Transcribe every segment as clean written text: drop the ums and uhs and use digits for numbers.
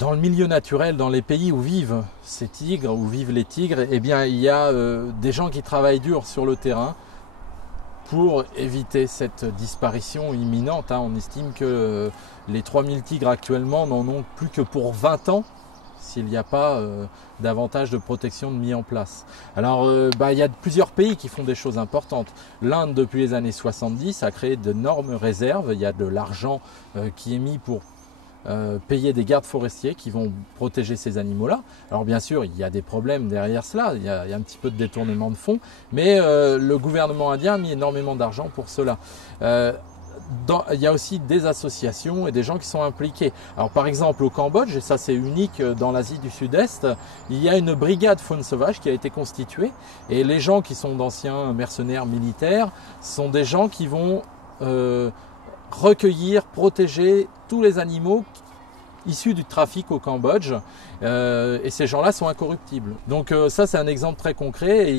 Dans le milieu naturel, dans les pays où vivent ces tigres, où vivent les tigres, eh bien, il y a des gens qui travaillent dur sur le terrain pour éviter cette disparition imminente. On estime que les 3000 tigres actuellement n'en ont plus que pour 20 ans s'il n'y a pas davantage de protection mis en place. Alors, il y a plusieurs pays qui font des choses importantes. L'Inde, depuis les années 70, a créé d'énormes réserves. Il y a de l'argent qui est mis pour payer des gardes forestiers qui vont protéger ces animaux-là. Alors bien sûr, il y a des problèmes derrière cela, il y a un petit peu de détournement de fonds, mais le gouvernement indien a mis énormément d'argent pour cela. Il y a aussi des associations et des gens qui sont impliqués. Alors par exemple au Cambodge, et ça c'est unique dans l'Asie du Sud-Est, il y a une brigade faune sauvage qui a été constituée, et les gens qui sont d'anciens mercenaires militaires sont des gens qui vont recueillir, protéger tous les animaux issus du trafic au Cambodge, et ces gens-là sont incorruptibles. Donc ça c'est un exemple très concret, et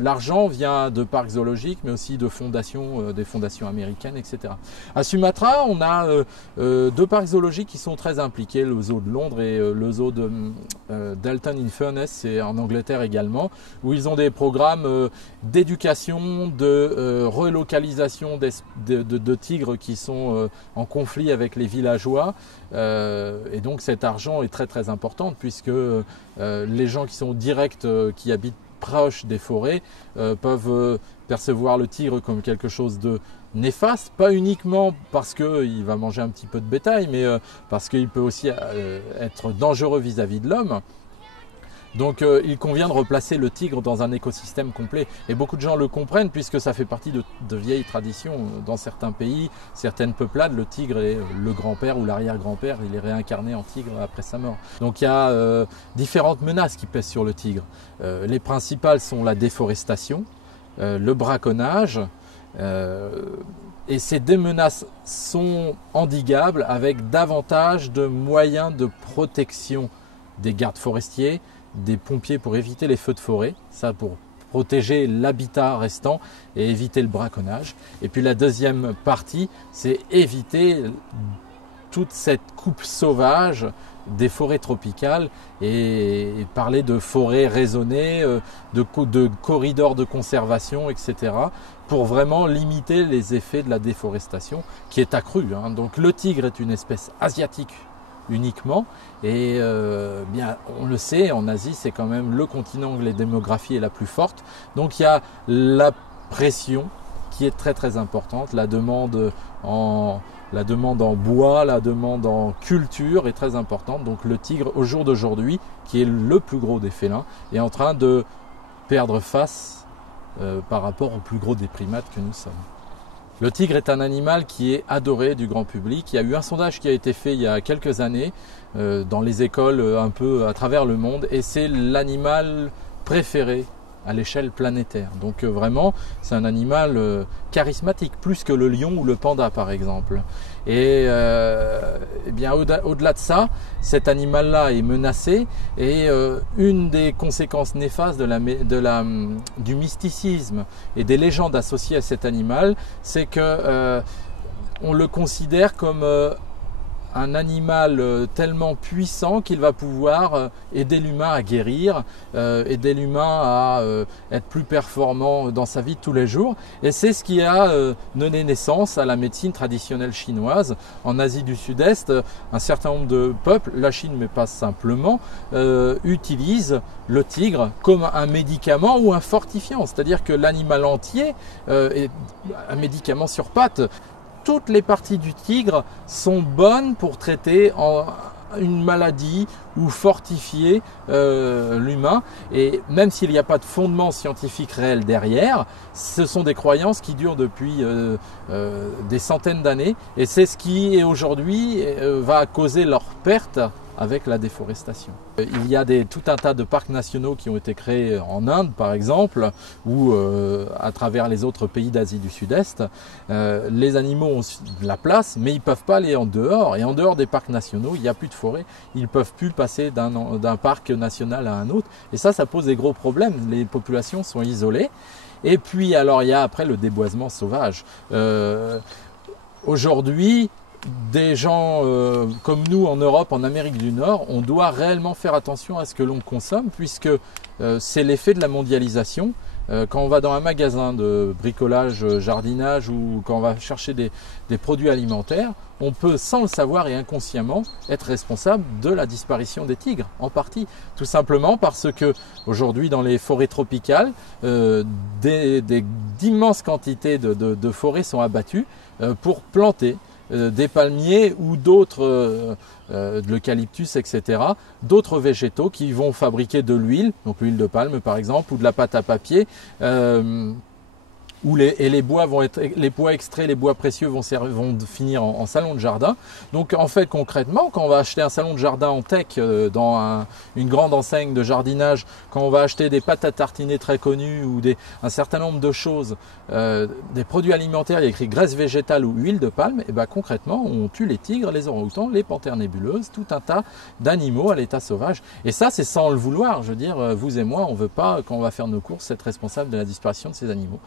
l'argent vient de parcs zoologiques mais aussi de fondations, des fondations américaines, etc. À Sumatra, on a deux parcs zoologiques qui sont très impliqués, le zoo de Londres et le zoo de Dalton-in-Furness, c'est en Angleterre également, où ils ont des programmes d'éducation, de relocalisation de tigres qui sont en conflit avec les villageois. Et donc cet argent est très très important puisque les gens qui sont directs, qui habitent proches des forêts, peuvent percevoir le tigre comme quelque chose de néfaste, pas uniquement parce qu'il va manger un petit peu de bétail, mais parce qu'il peut aussi être dangereux vis-à-vis de l'homme. Donc il convient de replacer le tigre dans un écosystème complet. Et beaucoup de gens le comprennent puisque ça fait partie de vieilles traditions. Dans certains pays, certaines peuplades, le tigre est le grand-père ou l'arrière-grand-père, il est réincarné en tigre après sa mort. Donc il y a différentes menaces qui pèsent sur le tigre. Les principales sont la déforestation, le braconnage, et ces deux menaces sont endiguables avec davantage de moyens de protection des gardes forestiers, des pompiers pour éviter les feux de forêt, ça pour protéger l'habitat restant et éviter le braconnage. Et puis la deuxième partie, c'est éviter toute cette coupe sauvage des forêts tropicales et parler de forêts raisonnées, de corridors de conservation, etc. pour vraiment limiter les effets de la déforestation qui est accrue. Donc le tigre est une espèce asiatique uniquement, et bien on le sait, en Asie c'est quand même le continent où la démographie est la plus forte, donc il y a la pression qui est très très importante, la demande en bois, la demande en culture est très importante. Donc le tigre au jour d'aujourd'hui, qui est le plus gros des félins, est en train de perdre face par rapport au plus gros des primates que nous sommes. Le tigre est un animal qui est adoré du grand public. Il y a eu un sondage qui a été fait il y a quelques années dans les écoles un peu à travers le monde, et c'est l'animal préféré à l'échelle planétaire. Donc vraiment, c'est un animal charismatique, plus que le lion ou le panda par exemple. Et bien au-delà de ça, cet animal-là est menacé, et une des conséquences néfastes du mysticisme et des légendes associées à cet animal, c'est que on le considère comme un animal tellement puissant qu'il va pouvoir aider l'humain à guérir, aider l'humain à être plus performant dans sa vie de tous les jours. Et c'est ce qui a donné naissance à la médecine traditionnelle chinoise. En Asie du Sud-Est, un certain nombre de peuples, la Chine mais pas simplement, utilisent le tigre comme un médicament ou un fortifiant. C'est-à-dire que l'animal entier est un médicament sur pattes. Toutes les parties du tigre sont bonnes pour traiter une maladie ou fortifier l'humain, et même s'il n'y a pas de fondement scientifique réel derrière, ce sont des croyances qui durent depuis des centaines d'années, et c'est ce qui aujourd'hui va causer leur perte avec la déforestation. Il y a tout un tas de parcs nationaux qui ont été créés en Inde par exemple, ou à travers les autres pays d'Asie du Sud-Est. Les animaux ont de la place, mais ils ne peuvent pas aller en dehors, et en dehors des parcs nationaux, il n'y a plus de forêt, ils ne peuvent plus passer d'un parc national à un autre, et ça pose des gros problèmes, les populations sont isolées. Et puis alors il y a après le déboisement sauvage. Aujourd'hui, des gens comme nous en Europe, en Amérique du Nord, on doit réellement faire attention à ce que l'on consomme, puisque c'est l'effet de la mondialisation. Quand on va dans un magasin de bricolage, jardinage, ou quand on va chercher des produits alimentaires, on peut, sans le savoir et inconsciemment, être responsable de la disparition des tigres, en partie. Tout simplement parce que aujourd'hui, dans les forêts tropicales, d'immenses quantités de forêts sont abattues pour planter des palmiers ou d'autres, de l'eucalyptus, etc., d'autres végétaux qui vont fabriquer de l'huile, donc l'huile de palme par exemple, ou de la pâte à papier, où les bois vont être, les bois extraits, les bois précieux vont finir en salon de jardin. Donc en fait concrètement, quand on va acheter un salon de jardin en tech dans une grande enseigne de jardinage, quand on va acheter des pâtes à tartiner très connues ou un certain nombre de choses, des produits alimentaires, il y a écrit graisse végétale ou huile de palme, et ben concrètement on tue les tigres, les orang-outans, les panthères nébuleuses, tout un tas d'animaux à l'état sauvage. Et ça c'est sans le vouloir, je veux dire, vous et moi on ne veut pas, quand on va faire nos courses, être responsable de la disparition de ces animaux.